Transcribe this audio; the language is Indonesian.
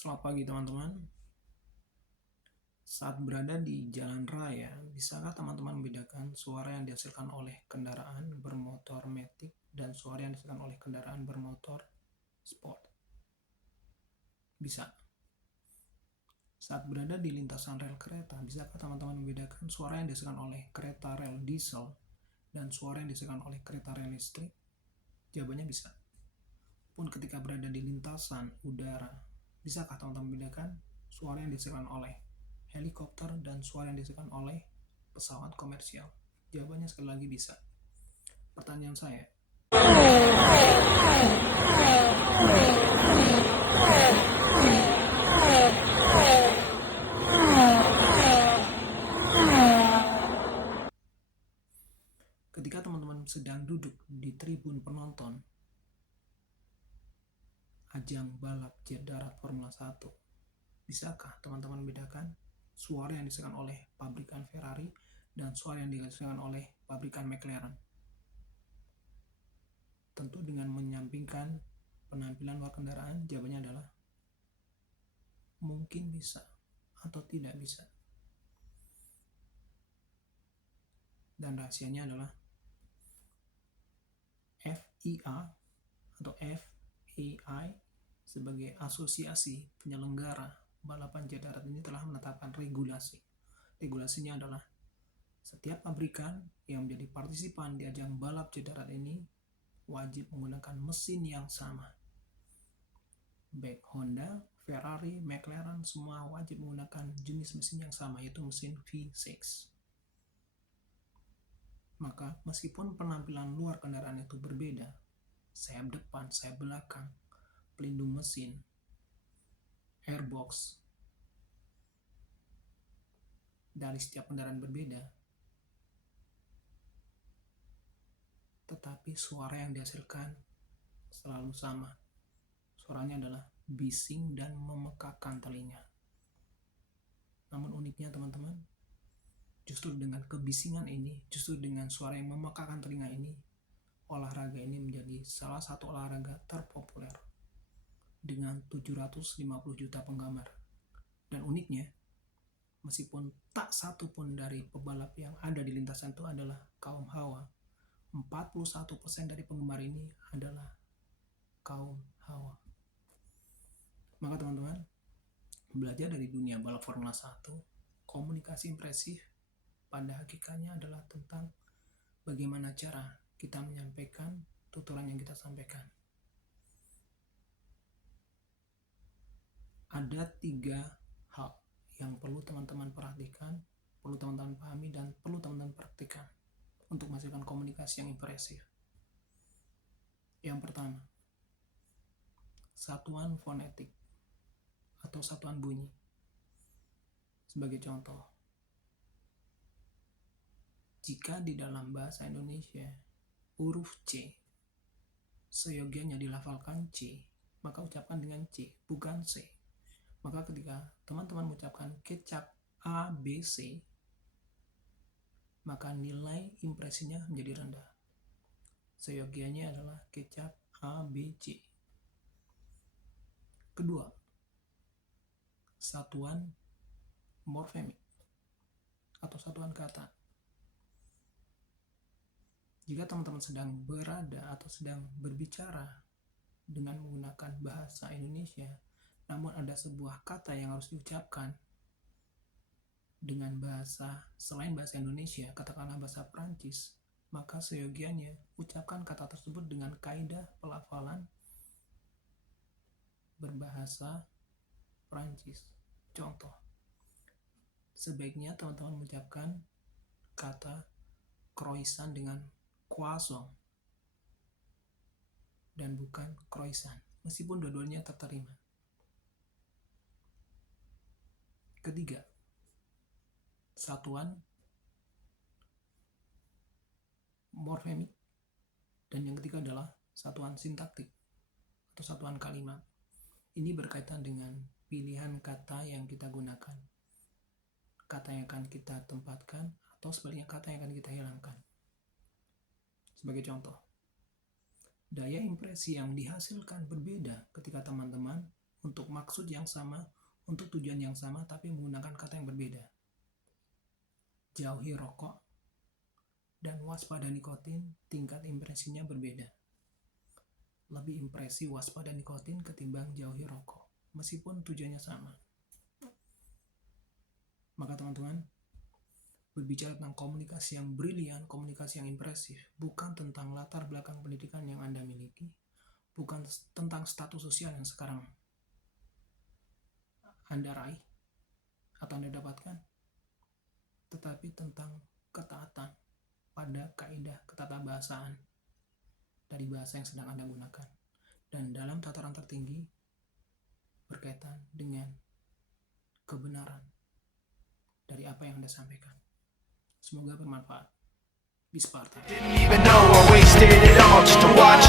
Selamat pagi teman-teman. Saat berada di jalan raya, bisakah teman-teman membedakan suara yang dihasilkan oleh kendaraan bermotor matic dan suara yang dihasilkan oleh kendaraan bermotor sport? Bisa. Saat berada di lintasan rel kereta, bisakah teman-teman membedakan suara yang dihasilkan oleh kereta rel diesel dan suara yang dihasilkan oleh kereta rel listrik? Jawabannya bisa. Pun ketika berada di lintasan udara, bisakah teman-teman membedakan suara yang dihasilkan oleh helikopter dan suara yang dihasilkan oleh pesawat komersial? Jawabannya sekali lagi bisa. Pertanyaan saya, ketika teman-teman sedang duduk di tribun penonton ajang balap jet darat Formula 1, bisakah teman-teman membedakan suara yang dihasilkan oleh pabrikan Ferrari dan suara yang dihasilkan oleh pabrikan McLaren? Tentu dengan menyampingkan penampilan luar kendaraan, jawabannya adalah mungkin bisa atau tidak bisa. Dan rahasianya adalah FIA atau FAI sebagai asosiasi penyelenggara balapan jet darat ini telah menetapkan regulasi. Regulasinya adalah setiap pabrikan yang menjadi partisipan di ajang balap jet darat ini wajib menggunakan mesin yang sama. Baik Honda, Ferrari, McLaren semua wajib menggunakan jenis mesin yang sama, yaitu mesin V6. Maka meskipun penampilan luar kendaraan itu berbeda, sayap depan, sayap belakang, pelindung mesin, airbox, dari setiap kendaraan berbeda, tetapi suara yang dihasilkan selalu sama. Suaranya adalah bising dan memekakan telinga. Namun uniknya teman-teman, justru dengan kebisingan ini, justru dengan suara yang memekakan telinga ini, olahraga ini menjadi salah satu olahraga terpopuler dengan 750 juta penggemar. Dan uniknya, meskipun tak satu pun dari pebalap yang ada di lintasan itu adalah kaum Hawa, 41% dari penggemar ini adalah kaum Hawa. Maka teman-teman, belajar dari dunia balap Formula 1, komunikasi impresif pada hakikatnya adalah tentang bagaimana cara kita menyampaikan tuturan yang kita sampaikan. Ada 3 hal yang perlu teman-teman perhatikan, perlu teman-teman pahami, dan perlu teman-teman praktikkan untuk menghasilkan komunikasi yang impresif. Yang pertama, satuan fonetik atau satuan bunyi. Sebagai contoh, jika di dalam bahasa Indonesia huruf C seyogianya dilafalkan C, maka ucapkan dengan C, bukan C. Maka ketika teman-teman mengucapkan kecap A, B, C, maka nilai impresinya menjadi rendah. Seyogianya adalah kecap A, B, C. Kedua, satuan morfemik atau satuan kata. Jika teman-teman sedang berada atau sedang berbicara dengan menggunakan bahasa Indonesia, namun ada sebuah kata yang harus diucapkan dengan bahasa selain bahasa Indonesia, katakanlah bahasa Prancis, maka seyogianya ucapkan kata tersebut dengan kaidah pelafalan berbahasa Prancis. Contoh, sebaiknya teman-teman mengucapkan kata croissant dengan croissant dan bukan croissant, meskipun dua-duanya terterima. Ketiga, satuan morfemik, dan yang ketiga adalah satuan sintaktik atau satuan kalimat. Ini berkaitan dengan pilihan kata yang kita gunakan, kata yang akan kita tempatkan, atau sebaliknya kata yang akan kita hilangkan. Sebagai contoh, daya impresi yang dihasilkan berbeda ketika teman-teman untuk maksud yang sama, untuk tujuan yang sama, tapi menggunakan kata yang berbeda. Jauhi rokok dan waspada nikotin, tingkat impresinya berbeda. Lebih impresi waspada nikotin ketimbang jauhi rokok, meskipun tujuannya sama. Maka teman-teman, berbicara tentang komunikasi yang brilian, komunikasi yang impresif, bukan tentang latar belakang pendidikan yang Anda miliki, bukan tentang status sosial yang sekarang Anda raih atau Anda dapatkan, tetapi tentang ketaatan pada kaidah ketatabahasaan dari bahasa yang sedang Anda gunakan. Dan dalam tataran tertinggi berkaitan dengan kebenaran dari apa yang Anda sampaikan. Semoga bermanfaat. Be Sparta. Didn't even know I wasted it all just to watch